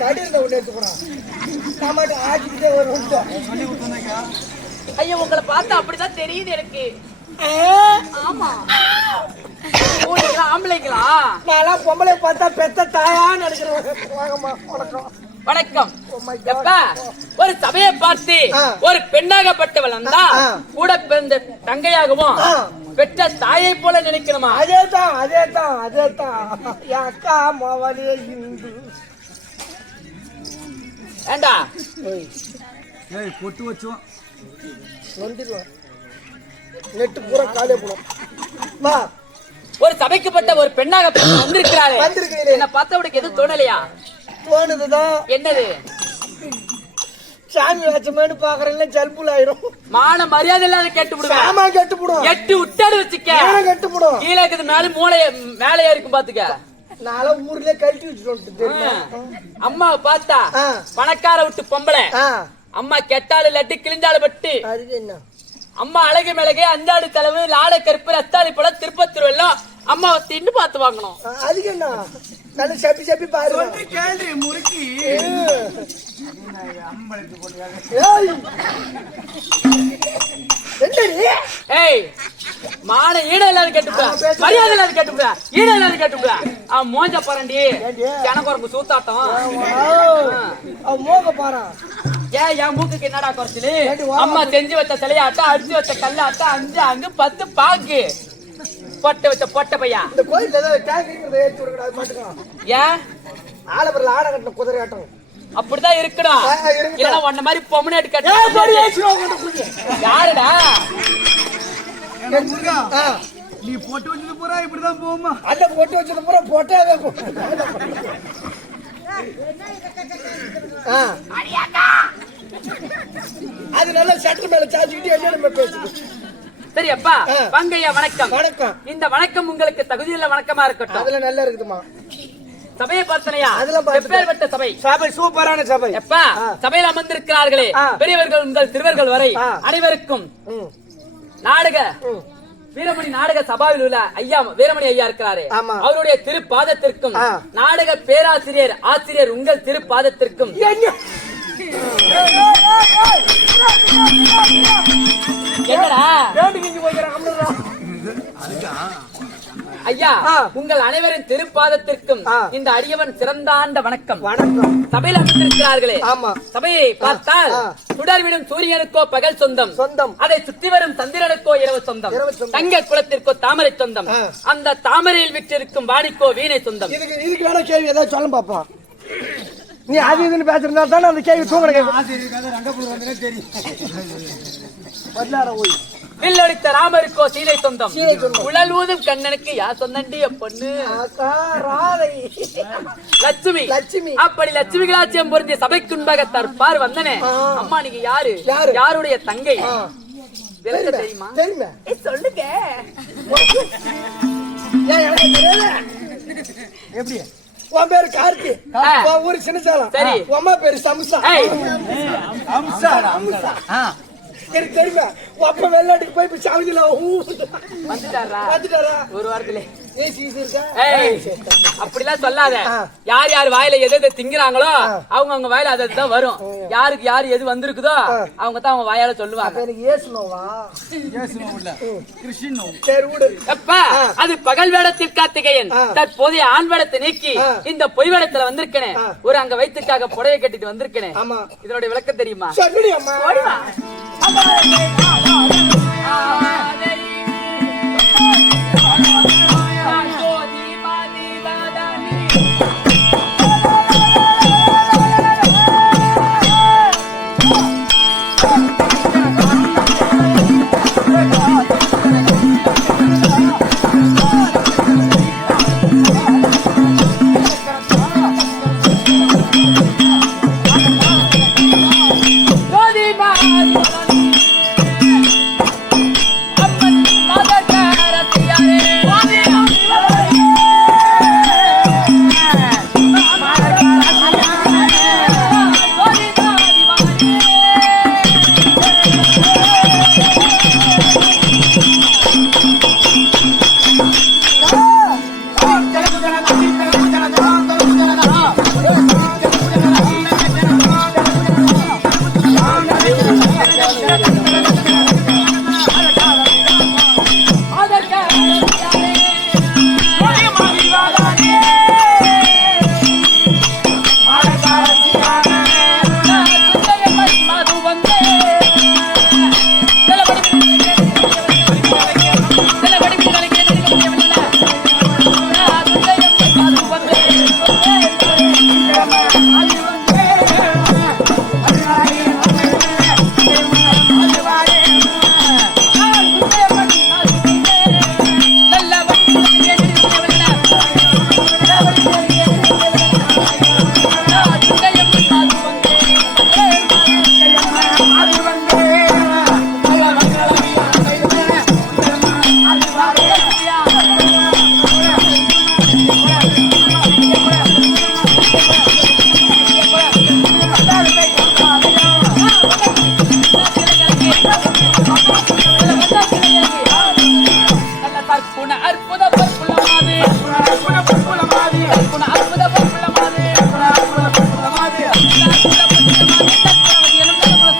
கடியில் ஒன்று எடுத்துக்கூடாது டமாட்டோ ஆக்கிக்கிட்டே வரும் ஐயா உங்களை பார்த்தா அப்படிதான் தெரியுது எனக்கு. ஆமா ஆம்பளைங்களா? நான் பொம்பளை பார்த்தா பெத்த தாயான்னு நினைக்கிறேன். வாங்கம்மா வணக்கம். வணக்கம். ஒரு சபையை பார்த்து ஒரு பெண்ணாகப்பட்டவள் வந்தா கூட பிறந்த தங்கையாகவும் பெற்ற தாயை போல நினைக்கணுமா? அதேதான் அதேதான் அதேதான். என் அக்கா மாவாலே இந்து ஏண்டா பொட்டு வச்சோம் வந்துடுவேன். நெட்டு பூரா காலே போடும். வா. ஒரு சபைக்குப்பட்ட ஒரு பெண்ணாக வந்திருக்கிறாளே, என்ன பார்த்த உனக்கு எதுவும் தோணலையா? தோணுதுதான். என்னது? சாமி வச்சமேனு பாக்குறேன் ஜல்புல் ஆயிரும். மான மரியாதை இல்லாத கேட்டு விடுவேன். ஆமா கேட்டு போடுவோம். எட்டு விட்டாடு வச்சுக்க கேட்டு போடுவோம். கீழே இருக்குது மேல மேலே இருக்கும் பாத்துக்க. நாள ஊர்ல கழட்டி வச்சுட்டு அம்மாவை பார்த்தா பணக்கார விட்டு பொம்பளை. அம்மா கெட்டாலு லட்டு கிழிஞ்சாலு பட்டு. அதுக்கு என்ன? அம்மா அழகு மிளகு அஞ்சாடு தலைவு லாட கருப்பு ரத்தாளி போல திருப்பத்தூர் எல்லாம் அம்மாவை தின்னு பார்த்து வாங்கணும். அதுக்கு என்ன? நல்ல சப்பி சப்பி பாரு. கேள்வி முறுக்கி ஏய் மான ஈட இல்லாத கேட்டுப்பா, மரியாதை இல்லாத கேட்டுப்பா, ஈட இல்லாத கேட்டுப்பா. அவன் மோஞ்ச பாரண்டி எனக்கு ஒரு சூத்தாட்டம். மோக பாரு. ஏன் என் மூக்குக்கு என்னடா குறைச்சலு? அம்மா செஞ்சு வச்ச சிலையாட்டம், அடிச்சு வச்ச கல்லாட்டம், 5 அங்கு 10 பாக்கு பொட்டை வச்ச பொட்டை பையா. இந்த கோயில்ல ஏதாவது டேங்க் இருக்கிறத ஏற்றி விடக்கூடாது பாத்துக்கலாம். ஏன் ஆலப்பரில் ஆட கட்டின குதிரை ஆட்டம் அப்படிதான் இருக்கணும். இல்லைன்னா உன்ன மாதிரி பொம்மனேட்டு கட்ட யாருடா? நீ போட்டு வச்சது பூரா இப்படிதான் போகுமா? அந்த போட்டு வச்சது பூரா போட்டாதான் அது நல்லா சட்டர் மேல சாச்சிக்கிட்டு என்ன பேசுது. சரி அப்பா பங்கையா வணக்கம். வணக்கம். இந்த வணக்கம் உங்களுக்கு தகுதியுள்ள வணக்கமா இருக்கட்டும். அதுல நல்லா இருக்குதுமா. சபையை பார்த்தனையா? அதெல்லாம் எப்பேற்பட்ட சபை? சபை சூப்பரான சபை. எப்பா சபையில் அமர்ந்திருக்கிறார்களே பெரியவர்கள் முதல் சிறுவர்கள் வரை அனைவருக்கும் நாடக வீரமணி நாடக சபாவில் உள்ள ஐயா வீரமணி ஐயா இருக்கிறாரு. அவருடைய திருப்பாதத்திற்கும் நாடக பேராசிரியர் ஆசிரியர் உங்கள் திருப்பாதத்திற்கும் என்னடா ஐயா உங்கள் அனைவரின் திருப்பாதத்திற்கும் இந்த அடியவன் சிறந்தாண்ட வணக்கம். வணக்கம். சபையில் அமர்ந்திருக்கிறார்களே சபையை பார்த்தால் சுடர்விடும் சூரியனுக்கோ பகல் சொந்தம், அதை சுற்றி வரும் சந்திரனுக்கோ இரவு சொந்தம், தங்க குளத்திற்கோ தாமரை சொந்தம், அந்த தாமரையில் விற்றிருக்கும் வாணிக்கோ வீணை சொந்தம். இதுக்கு வேற கேள்வி ஏதாவது சொல்ல பாப்போம். நீ அது இதுன்னு பேசுறதா தானே அந்த கேள்வி தூங்குற வில்லடித்த ராமருக்கோ சீதை சொந்தம், உழல் ஊதும் கண்ணனுக்கு யார் சொந்தண்டிய பொண்ணு லட்சுமி. லட்சுமி அப்படி லட்சுமிகளாட்சியம் பொருந்திய சபைக்குன்பாக தற்பார் வந்தனே. அம்மா நீங்க யாரு? யாருடைய தங்கை? தெரியுமா? தெரியுமா? சொல்லுங்க. எப்படி? உன் பேரு கார்த்தி, ஊரு சின்னசாலம். சரி. அம்மா பேரு சம்சா. எனக்கு தெரியுமா? அப்ப வெளிநாட்டுக்கு போய் சாவதியில வந்துட்டாரா ஒரு வாரத்துல. அப்படிலாம் சொல்லாத. யார் யார் வாயில எது திங்கிறாங்களோ அவங்க அவங்க வாயில அதுதான் வரும். யாருக்கு யாரு எது வந்திருக்குதோ அவங்க தான் அவங்க வாயால சொல்லுவாங்க. அது பகல் வேடத்தில் கார்த்திகேயன் தற்போதைய ஆண் வேடத்தை நீக்கி இந்த பொய் வேடத்துல வந்திருக்கேன். ஒரு அங்க வயிற்றுக்காக புடவை கட்டிட்டு வந்திருக்கேன். இதனுடைய விளக்கம் தெரியுமா?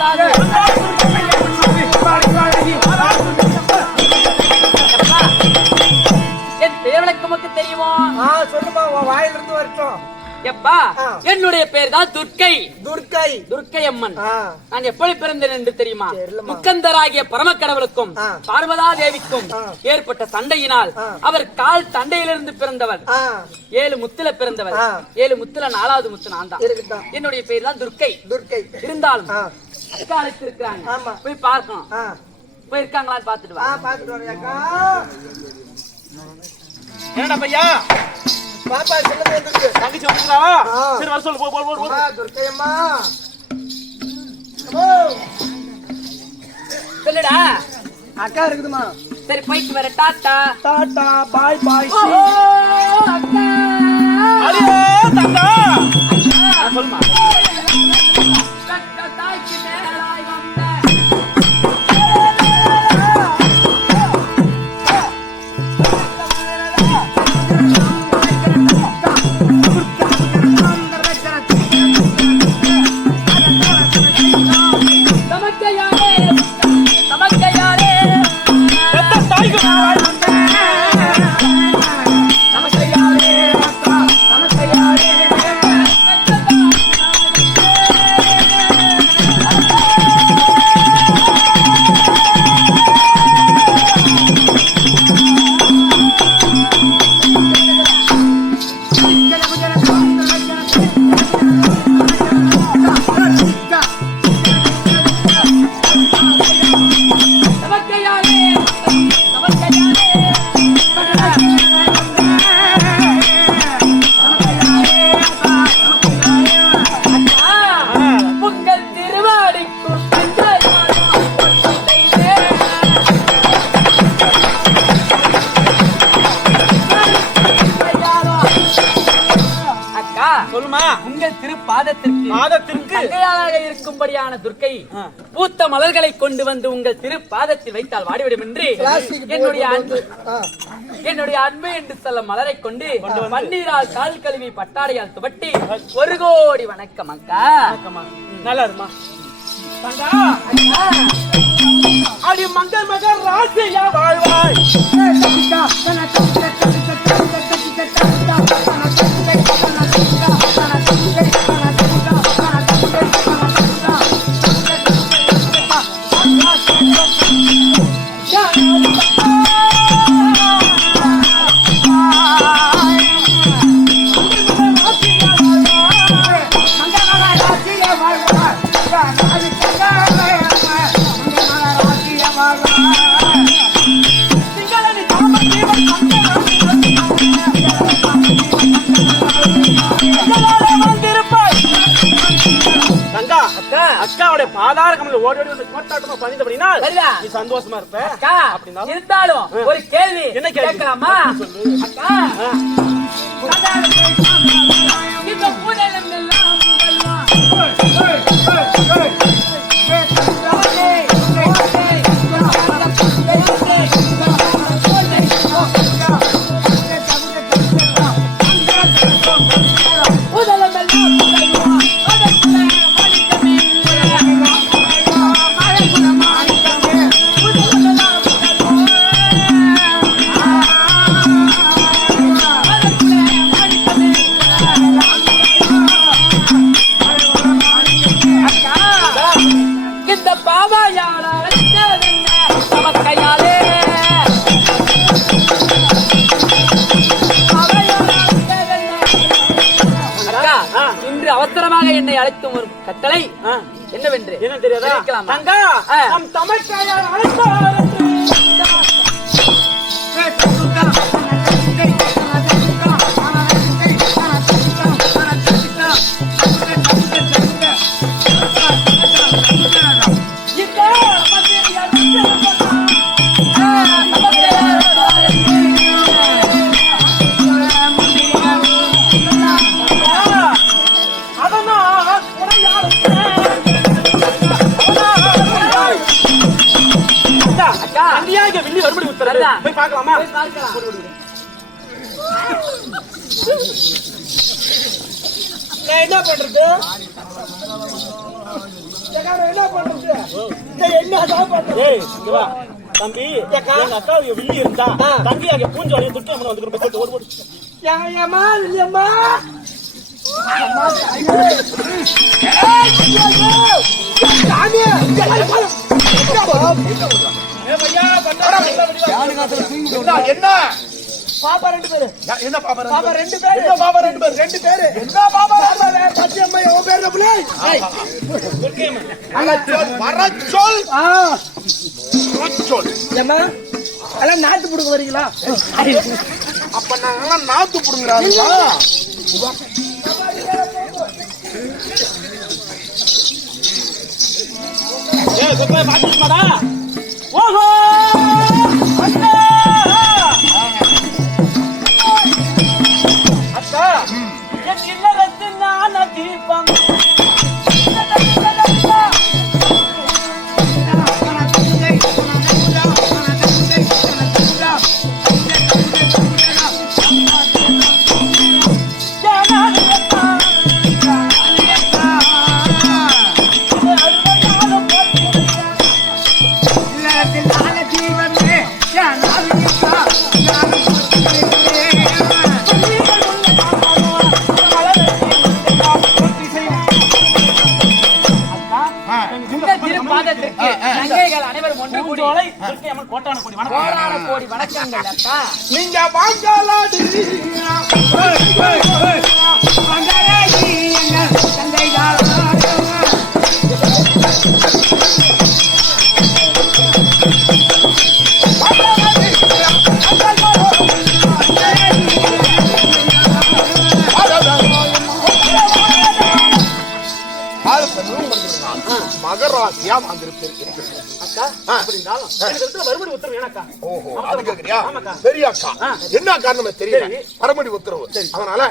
வராது. என் பெயர் விளக்கம் உமக்கு தெரியுமோ? சொல்லுமா, உன் வாயிலிருந்து வரட்டும். எப்பா, என்னுடைய பேர் தான் துர்க்கை. துர்க்கை. துர்க்கை அம்மன். நான் எப்படி பிறந்தேன் என்று தெரியுமா? தெரியலம்மா. முக்கந்தராகிய பரமக்கடவுளுக்கும் பார்வதா தேவிக்கும் ஏற்பட்ட சண்டையினால் அவர் கால் தண்டையிலிருந்து பிறந்தவர். 7 முத்துல பிறந்தவர். 7 முத்துல 4வது முத்து நான் தான். என்னுடைய பேர் தான் துர்க்கை. துர்க்கை இருந்தாலும் அக்கா அழைத்திருக்கிறாங்க, போய் பார்க்கணும். போயிருக்காங்களான்னு பாத்துட்டு வா. என்னடா பையா பாப்பா சொல்லுங்க, எதுக்கு தங்கச்சி வந்துக்கிறாவா? சரி வர சொல்லு. போ. துர்க்கையம்மா சொல்லுடா. அக்கா இருக்குதுமா. சரி போயிட்டு வர. டாட்டா டாட்டா பாய் பாய். அக்கா அடியே தங்கா சொல்லுமா. தாய்க்கு மேலாய் வந்த இருக்கும்படியான துர்க்கை பூத்த மலர்களை கொண்டு வந்து உங்கள் திருப்பாதத்தில் வைத்தால் வாடிவிடும் என்று என்னுடைய அன்பு என்று சொல்ல மலரை கொண்டு பன்னீரால் கால் கழுவி பட்டாடையால் துவட்டி 1 கோடி வணக்கம் அக்கா. நல்லா இருமா அடி மங்கள் மகன் ராசியா வாழ்வாய். அக்காவுடைய பாதார கமல ஓடி ஓடி வந்து கோட்டாட்டமா பண்ணிட்டபடினா நீ சந்தோஷமா இருப்ப. அக்கா இருந்தாலும் ஒரு கேள்வி என்ன கேட்கலாமா? அக்கா இந்த பூதலம் எல்லாம் அவசரமாக என்னை அழைத்தும் ஒரு கட்டளை என்னவென்று என்ன தெரியாதா? தங்கா நம் தமிழ்காரர் அழைத்தார். போய் பார்க்கலாமா? என்ன பண்றது? என்ன பண்றது? என்னதான் பண்றது? ஏய் இங்க வா தம்பி எங்க அக்கா வில்லி இருந்தா தம்பி அங்க பூஞ்சு வழியை துட்டு நம்ம வந்துக்கிறோம் போட்டு ஓடு போடு ஏம்மா இல்லம்மா என்ன பாப்பா ரெண்டு பேரு என்ன பாப்பா பாப்பா ரெண்டு பேரு என்ன பாப்பா ரெண்டு பேரு என்ன பாப்பா பச்சையம்மா உன் பேர் பிள்ளை வரச்சொல் சொல் ஏம்மா எல்லாம் நாட்டு புடுங்க வரீங்களா? அப்ப நாங்க நாத்து புடுங்குறாங்களா? ஏய் குப்பை மாட்டிச்சுமாடா ஓஹோ அக்கா அக்கா என் இல்லறத்தின் ஞான தீபம் திருப்பாதத்திற்கு நங்கைகள் அனைவரும் ஒன்று கூடி கோட்டான கோடி கோடான கோடி வணக்கங்கள் அக்கா. நீங்க வாங்கலாடி மகராசியா வந்திருப்பீங்க அக்கா அப்படினாலும் எனக்கு மறுபடி உத்தரவு எனக்கா ஓஹோ அது கேக்குறியா பெரிய அக்கா என்ன காரணம் தெரியல மறுபடி உத்தரவு அதனால